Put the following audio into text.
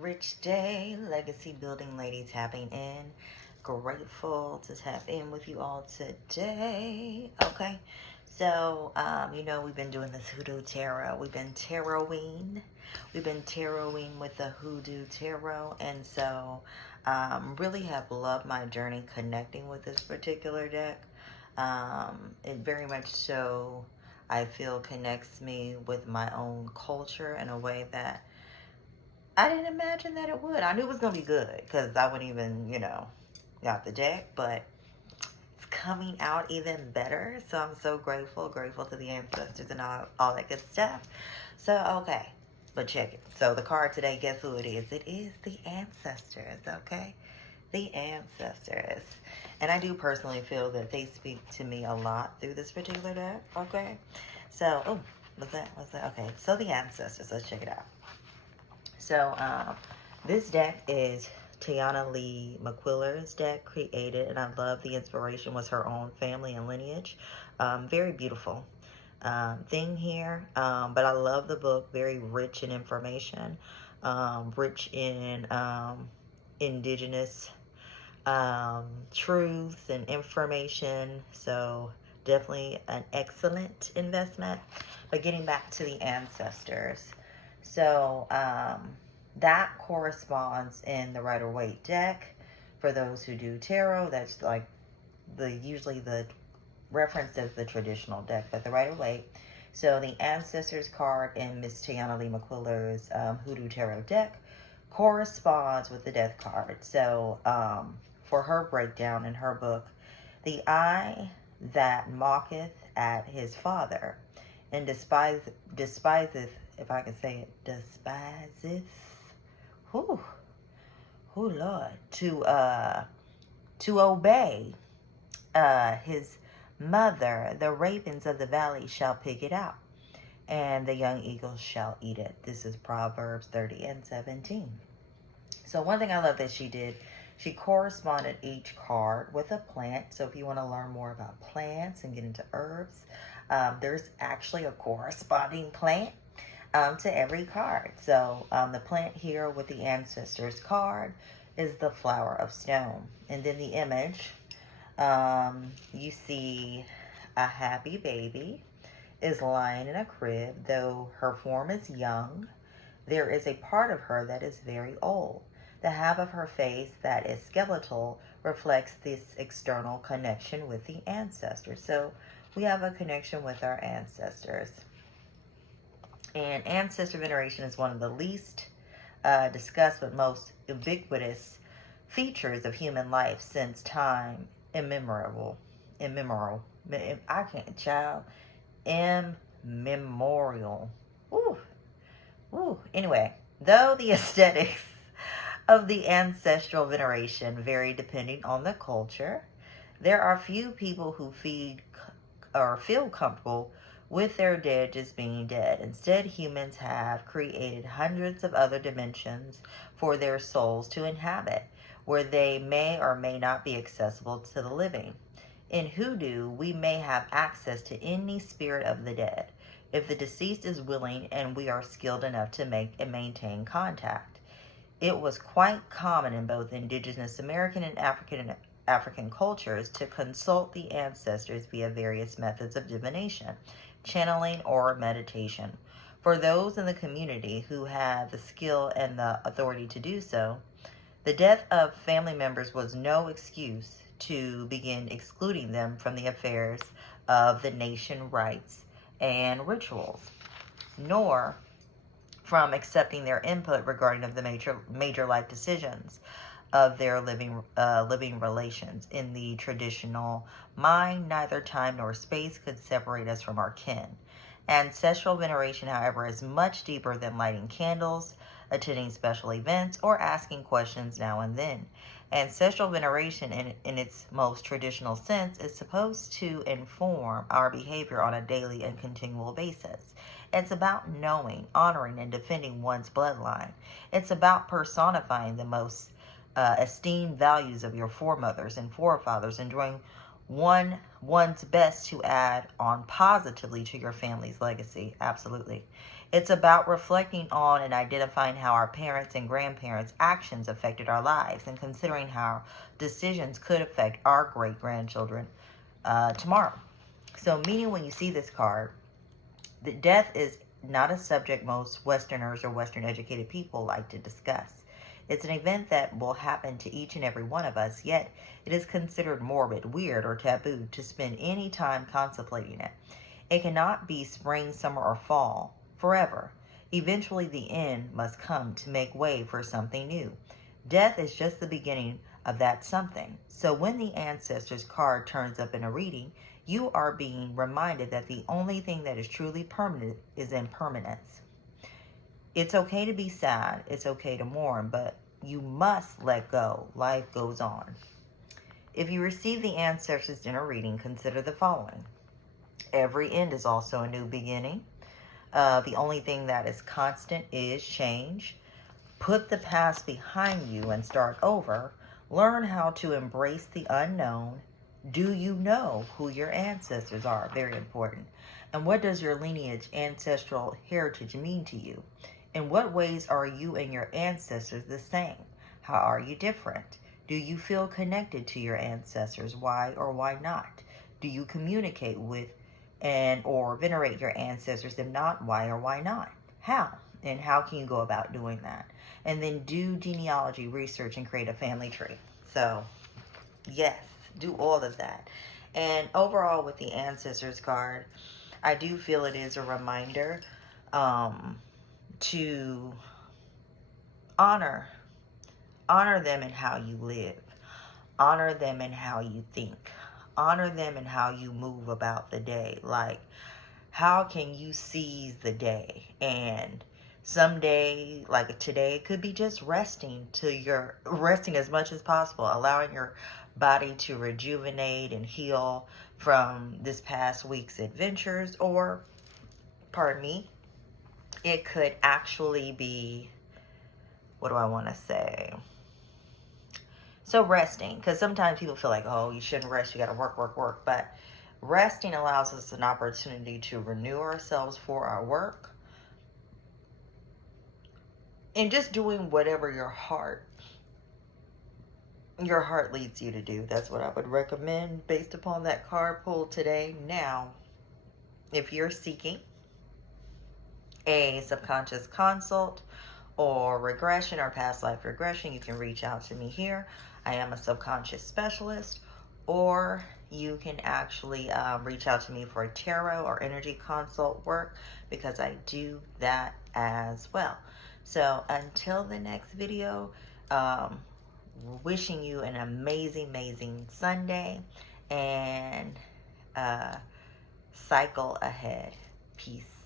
Rich day, legacy building lady tapping in. Grateful to tap in with you all today. Okay, so we've been doing this HooDoo tarot. We've been taroting. We've been taroting with the HooDoo tarot, and so really have loved my journey connecting with this particular deck. It very much so I feel connects me with my own culture in a way that I didn't imagine that it would. I knew it was going to be good because I wouldn't even, got the deck, but it's coming out even better. So I'm so grateful to the ancestors and all that good stuff. So, okay, but check it. So the card today, guess who it is? It is the ancestors, okay? The ancestors. And I do personally feel that they speak to me a lot through this particular deck, okay? So, oh, what's that? Okay, so the ancestors, let's check it out. So this deck is Tiana Lee McQuiller's deck, created, and I love the inspiration was her own family and lineage. Very beautiful thing here, but I love the book, very rich in information, rich in indigenous truths and information, so definitely an excellent investment. But getting back to the ancestors, so that corresponds in the Rider-Waite deck. For those who do tarot, that's like usually the reference as the traditional deck, but the Rider-Waite. So the ancestors card in Miss Tiana Lee McQuiller's HooDoo Tarot deck corresponds with the death card. So for her breakdown in her book, the eye that mocketh at his father and despiseth, if I can say it, despiseth, whew, Lord, to obey his mother, the ravens of the valley shall pick it out, and the young eagles shall eat it. This is Proverbs 30 and 17. So one thing I love that she did, she corresponded each card with a plant. So if you want to learn more about plants and get into herbs, there's actually a corresponding plant to every card. So the plant here with the ancestors card is the flower of stone. And then the image, you see a happy baby is lying in a crib. Though her form is young, there is a part of her that is very old. The half of her face that is skeletal reflects this external connection with the ancestors. So we have a connection with our ancestors. And ancestor veneration is one of the least discussed but most ubiquitous features of human life since time immemorial. I can't, child. Immemorial. Ooh. Anyway, though the aesthetics of the ancestral veneration vary depending on the culture, there are few people who feel comfortable with their dead just being dead. Instead, humans have created hundreds of other dimensions for their souls to inhabit, where they may or may not be accessible to the living. In HooDoo, we may have access to any spirit of the dead, if the deceased is willing and we are skilled enough to make and maintain contact. It was quite common in both indigenous American and African cultures to consult the ancestors via various methods of divination, channeling, or meditation. For those in the community who have the skill and the authority to do so, the death of family members was no excuse to begin excluding them from the affairs of the nation rites and rituals, nor from accepting their input regarding of the major life decisions of their living relations. In the traditional mind, neither time nor space could separate us from our kin. Ancestral veneration, however, is much deeper than lighting candles, attending special events, or asking questions now and then. Ancestral veneration, in its most traditional sense, is supposed to inform our behavior on a daily and continual basis. It's about knowing, honoring, and defending one's bloodline. It's about personifying the most esteemed values of your foremothers and forefathers, and doing one's best to add on positively to your family's legacy. Absolutely. It's about reflecting on and identifying how our parents and grandparents' actions affected our lives and considering how decisions could affect our great-grandchildren tomorrow. So, meaning when you see this card, that death is not a subject most Westerners or Western educated people like to discuss. It's an event that will happen to each and every one of us, yet it is considered morbid, weird, or taboo to spend any time contemplating it. It cannot be spring, summer, or fall forever. Eventually, the end must come to make way for something new. Death is just the beginning of that something. So when the ancestors card turns up in a reading, you are being reminded that the only thing that is truly permanent is impermanence. It's okay to be sad, it's okay to mourn, but you must let go. Life goes on. If you receive the ancestors in a reading, consider the following. Every end is also a new beginning. The only thing that is constant is change. Put the past behind you and start over. Learn how to embrace the unknown. Do you know who your ancestors are? Very important. And what does your lineage, ancestral heritage mean to you? In what ways are you and your ancestors the same? How are you different? Do you feel connected to your ancestors? Why or why not? Do you communicate with and or venerate your ancestors? If not, why or why not? How? And how can you go about doing that? And then do genealogy research and create a family tree. So, yes, do all of that. And overall, with the ancestors card, I do feel it is a reminder to honor them in how you live, honor them in how you think, honor them in how you move about the day. Like, how can you seize the day? And someday, like today, it could be just resting as much as possible, allowing your body to rejuvenate and heal from this past week's adventures. Or, pardon me, it could actually be, what do I want to say? So resting, because sometimes people feel like, oh, you shouldn't rest, you got to work, work, work. But resting allows us an opportunity to renew ourselves for our work. And just doing whatever your heart leads you to do. That's what I would recommend based upon that card pull today. Now, if you're seeking a subconscious consult or regression or past life regression, you can reach out to me here. I am a subconscious specialist. Or you can actually reach out to me for a tarot or energy consult work, because I do that as well. So until the next video, wishing you an amazing, amazing Sunday, and cycle ahead. Peace.